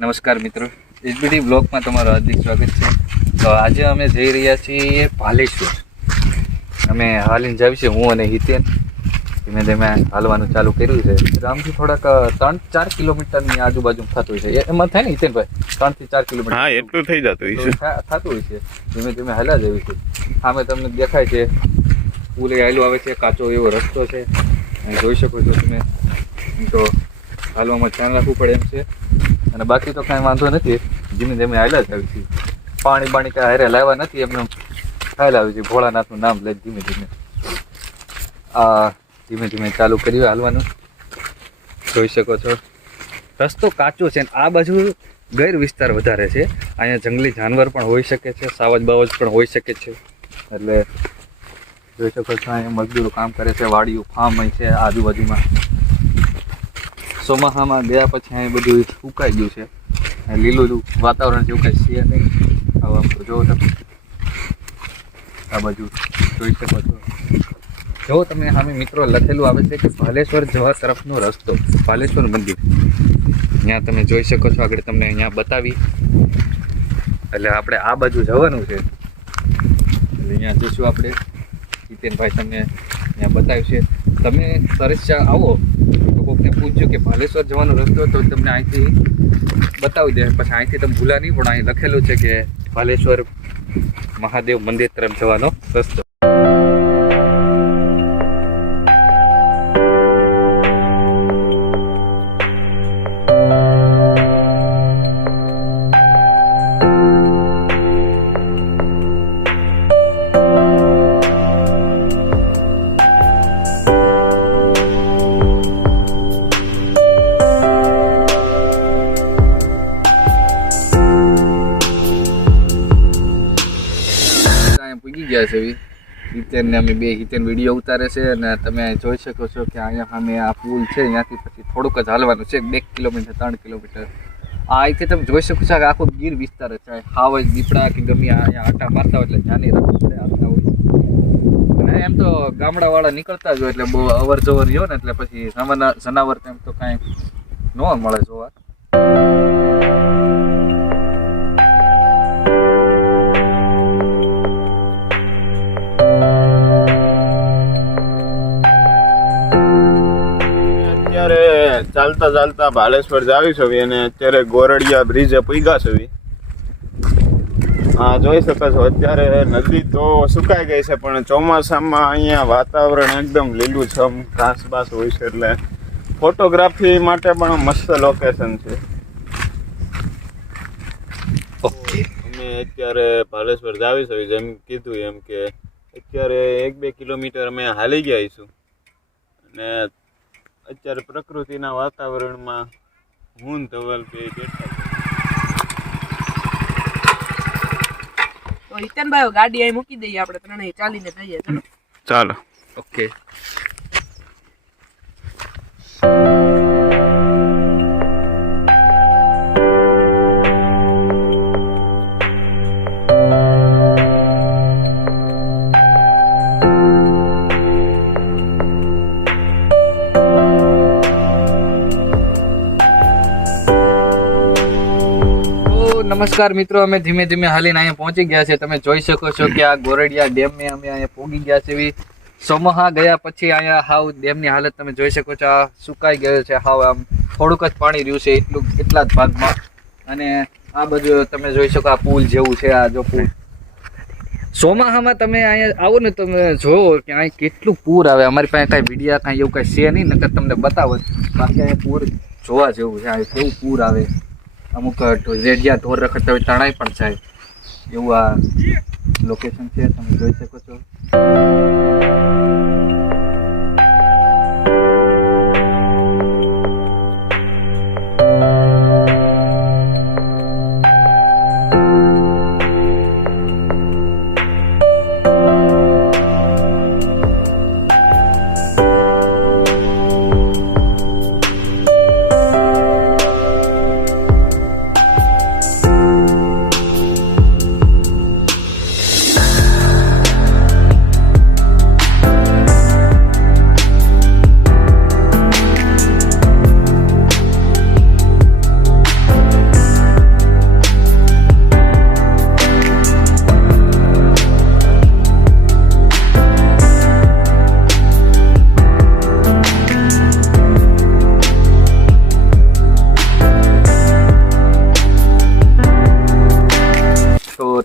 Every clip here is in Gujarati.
નમસ્કાર મિત્રો, એચબીડી બ્લોગમાં તમારું હાર્દિક સ્વાગત છે. તો આજે અમે જઈ રહ્યા છીએ ભાલેશ્વર. અમે હાલીને જાવી છે, હું અને હિતેન. ધીમે ધીમે હાલવાનું ચાલુ કર્યું છે. આમથી થોડાક 3-4 કિલોમીટરની આજુબાજુ થતું હોય છે. એમાં થાય ને હિતેનભાઈ, 3 થી 4 કિલોમીટર. હા, એટલું થઈ જતું હોય છે, થતું હોય છે. ધીમે ધીમે હાલ્યા જવું છે. સામે તમને દેખાય છે પુલે હાલ્યો આવે છે, કાચો એવો રસ્તો છે, અહીં જોઈ શકો છો તમે. તો હાલવામાં ધ્યાન રાખવું પડે એમ છે. અને બાકી તો કાંઈ વાંધો નથી, ધીમે ધીમે હાલ્યા જ આવી છે. પાણી કાંઈ હારે લાવ્યા નથી, એમને હાલ આવી છે. ભોળાનાથનું નામ લે ધીમે ધીમે ધીમે ધીમે ચાલુ કર્યું હાલવાનું. જોઈ શકો છો રસ્તો કાચો છે. આ બાજુ ગેર વિસ્તાર વધારે છે. અહીંયા જંગલી જાનવર પણ હોઈ શકે છે, સાવજ બાવજ પણ હોઈ શકે છે. એટલે જોઈ શકો છો અહીંયા મજદૂરો કામ કરે છે, વાડીઓ ફાર્મ અહીં છે આજુબાજુમાં. ચોમાસામાં ગયા પછી અહીં બધું સુકાઈ ગયું છે, લીલું વાતાવરણ જેવું કંઈ છે નહીં. હવે આમ તો જોવો તમે આ બાજુ જોઈ શકો છો. જો તમે સામે મિત્રો લખેલું આવે છે કે ભાલેશ્વર જવા તરફનો રસ્તો, ભાલેશ્વર મંદિર. ત્યાં તમે જોઈ શકો છો. આગળ તમને અહીંયા બતાવી, એટલે આપણે આ બાજુ જવાનું છે. એટલે અહીંયા જઈશું આપણે. હિતેનભાઈ તમને અહીંયા બતાવ્યું છે. તમે સરસ્યા આવો તો કોઈને પૂછજો કે ભાલેશ્વર જવાનો રસ્તો, તો તમને અહીંથી બતાવી દે. પછી અહીંથી તમે ભૂલા નહીં, પણ અહીં લખેલું છે કે ભાલેશ્વર મહાદેવ મંદિર તરફ જવાનો રસ્તો. પૂગી ગયા છે. હિતેનને અમે બે હિતેન વિડીયો ઉતારે છે. અને તમે જોઈ શકો છો કે અહીંયા સામે આ પુલ છે, ત્યાંથી પછી થોડુંક જ હાલવાનું છે, 2 કિલોમીટર 3 કિલોમીટર. અહીંથી તમે જોઈ શકો છો કે આખો ગીર વિસ્તાર છે. હાવ જ દીપડા કે ગમે અહીંયા આટા મારતા હોય એટલે ધ્યાન રાખવું પડે, આવતા હોય. અને એમ તો ગામડાવાળા નીકળતા જ હોય, એટલે બહુ અવર જવર રહ્યો ને, એટલે પછી જનાવર એમ તો કાંઈ ન મળે જોવા. ચાલતા ચાલતા ભાલેશ્વર જાવી છે અને અત્યારે ગોરડિયા બ્રિજે પૂગ્યા છે. હા, જોઈ શકો છો અત્યારે નદી તો સુકાઈ ગઈ છે, પણ ચોમાસામાં અહીંયા વાતાવરણ એકદમ લીલુંછમ ઘાસ બાસ હોય છે, એટલે ફોટોગ્રાફી માટે પણ મસ્ત લોકેશન છે. ઓકે, અમે અત્યારે ભાલેશ્વર જાવી છે. જેમ કીધું એમ કે અત્યારે 1-2 કિલોમીટર અમે હાલી ગયા છું. અને અત્યારે પ્રકૃતિના વાતાવરણમાં હું ધવલ બે બેઠા. તો હિતેનભાઈ ગાડી અહીં મૂકી દઈએ, આપણે ત્રણેય ચાલીને જઈએ. ચાલો. ઓકે. નમસ્કાર મિત્રો, અમે ધીમે ધીમે હાલીને અહીંયા પહોંચી ગયા છે. તમે જોઈ શકો છો કે આ ગોરડિયા ડેમને અમે અહીંયા પહોંચી ગયા છે. ચોમાસા ગયા પછી અહીંયા હાવ ડેમની હાલત તમે જોઈ શકો છો. આ સુકાઈ ગયો છે હાવ, આમ થોડુંક જ પાણી રહ્યું છે એટલા જ ભાગમાં. અને આ બધું તમે જોઈ શકો, આ પુલ જેવું છે. આ જો પુલ ચોમાસામાં તમે અહીંયા આવો ને, તમે જોવો કે અહીં કેટલું પૂર આવે. અમારી પાસે કાંઈ વિડીયા કાંઈ એવું કાંઈ છે નહીં, નકર તમને બતાવો. બાકી અહીંયા પૂર જોવા જેવું છે. આ કેવું પૂર આવે. અમુક રેડિયા ઢોર રખડતા હોય તણાઈ પણ જાય એવું આ લોકેશન છે, તમે જોઈ શકો છો.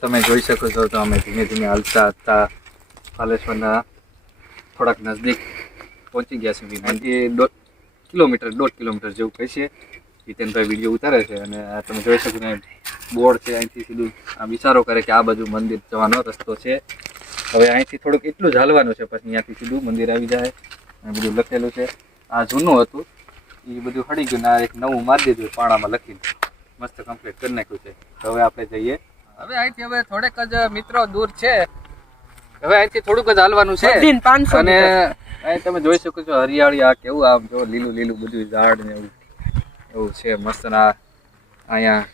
તમે જોઈ શકો છો તો અમે ધીમે ધીમે હાલતા હતા પાલેશ્વરના થોડાક નજદીક પહોંચી ગયા છે. અહીંથી 1.5 કિલોમીટર જેવું કહીશે. જીતેનભાઈ વિડીયો ઉતારે છે અને આ તમે જોઈ શકો છો બોર્ડ છે. અહીંથી સીધું આ વિચારો કરે કે આ બાજુ મંદિર જવાનો રસ્તો છે. હવે અહીંથી થોડુંક એટલું જ હાલવાનું છે, પછી અહીંયાથી સીધું મંદિર આવી જાય. અને બધું લખેલું છે. આ જૂનું હતું એ બધું હળી ગયું ને આ એક નવું મારી દીધું પાણામાં લખીને મસ્ત કમ્પ્લીટ કરી નાખ્યું છે. હવે આપણે જઈએ. હવે અહીંથી હવે થોડેક જ મિત્રો દૂર છે. હવે અહીંથી થોડુંક જ હાલવાનું છે બધીને 500 અને મીટર. અહીં તમે જોઈ શકો છો હરિયાળી. આ કેવું આમ જો લીલું લીલું બધું ઝાડ ને એવું છે મસ્ત. ના અહીંયા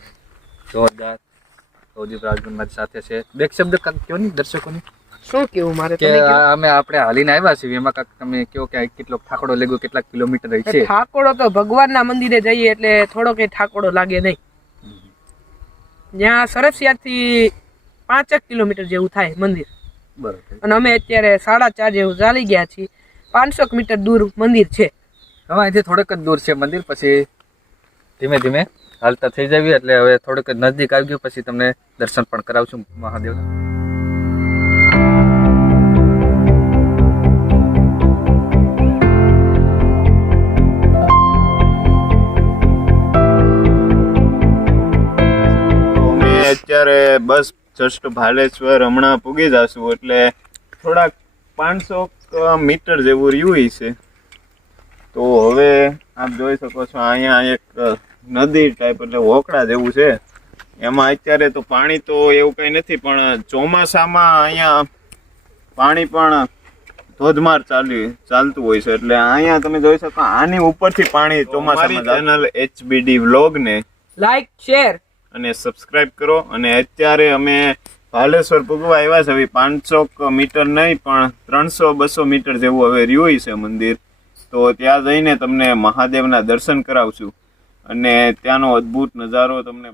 જોરદાર સૌદીપ રાજગુન સાથે છે. બે શબ્દ કયો નહીં દર્શકોને શું કેવું મારે કે તમે કહો. અમે આપણે હાલીને આવ્યા છીએ એમાં કાંઈક તમે કહો કે કેટલો ઠાકડો લાગ્યો, કેટલાક કિલોમીટર છે. ઠાકોડો તો ભગવાનના મંદિરે જઈએ એટલે થોડો કઈ ઠાકોડો લાગે નહીં. ત્યાં સરસિયાથી 5 કિલોમીટર જેવું થાય મંદિર. બરોબર. અને અમે અત્યારે 4.5 જેવું ચાલી ગયા છીએ. 500 મીટર દૂર મંદિર છે. હવે અહીંથી થોડુંક જ દૂર છે મંદિર. પછી ધીમે ધીમે હાલતા થઈ જઈએ એટલે હવે થોડુંક જ નજદીક આવી ગયું. પછી તમને દર્શન પણ કરાવશું મહાદેવના. અત્યારે બસ જસ્ટ ભાલેશ્વર હમણાં પૂગી જશું એટલે થોડાક 500 મીટર જેવું રહ્યું છે. તો હવે આપ જોઈ શકો છો અહીંયા એક નદી ટાઈપ એટલે વોકડા જેવું છે. એમાં અત્યારે તો પાણી તો એવું કંઈ નથી, પણ ચોમાસામાં અહીંયા પાણી પણ ધોધમાર ચાલતું હોય છે. એટલે અહીંયા તમે જોઈ શકો આની ઉપરથી પાણી ચોમાસામાં. ચેનલ HBD વ્લોગને લાઈક, શેર અને સબસ્ક્રાઇબ કરો. અને અત્યારે અમે ભાલેશ્વર પૂગવા આવ્યા છે. હવે 500 મીટર નહીં પણ 300-200 મીટર જેવું હવે રહ્યું છે મંદિર. તો ત્યાં જઈને તમને મહાદેવના દર્શન કરાવશું અને ત્યાંનો અદ્ભુત નજારો તમને